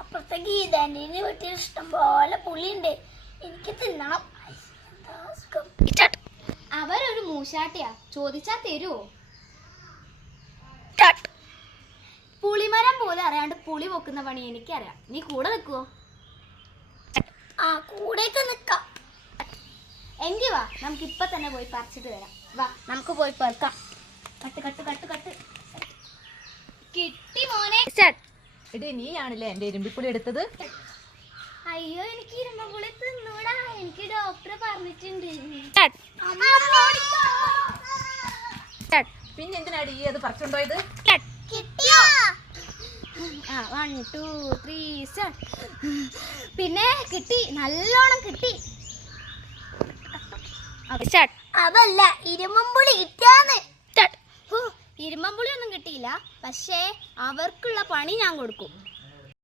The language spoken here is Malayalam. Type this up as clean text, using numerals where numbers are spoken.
അപ്പുറത്തെ ഗീതാന്റീനെ വീട്ടിൽ ഇഷ്ടം പോലെ പുളിയുണ്ട്, എനിക്ക് തിന്നണം. അവരൊരു മൂശാട്ടിയാ, ചോദിച്ചാ തരുവോ? പുളിമരം പോലെ അറിയാണ്ട് പുളി പൊക്കുന്ന പണി എനിക്കറിയാം, നീ കൂടെ നിൽക്കുവോ? ആ, കൂടെയൊക്കെ നിക്കാം. എങ്കി വാ, നമുക്ക് ഇപ്പൊ തന്നെ പോയി പറിച്ചിട്ട് വരാം. വാ, നമുക്ക് പോയി പറിക്കാം. Cut cut cut cut. കിട്ടി മോനെ. എടി, നീയാണല്ലേ എന്റെ ഇരുമ്പിപ്പുളി എടുത്തത്? അയ്യോ, എനിക്ക് ഇരുമ്പുളി തിന്നൂടാ, എനിക്ക് ഡോക്ടർ പറഞ്ഞിട്ടുണ്ട്. പിന്നെ എന്തിനാടി ഈ അത് പറിച്ചുകൊണ്ടോയത്? One, two, three, start. പിന്നെ കിട്ടി, നല്ലോണം കിട്ടി. അതല്ല, ഇരുമ്പുളി കിട്ടിയാന്ന്. ഇരുമ്പുളി ഒന്നും കിട്ടിയില്ല, പക്ഷേ അവർക്കുള്ള പണി ഞാൻ കൊടുക്കും.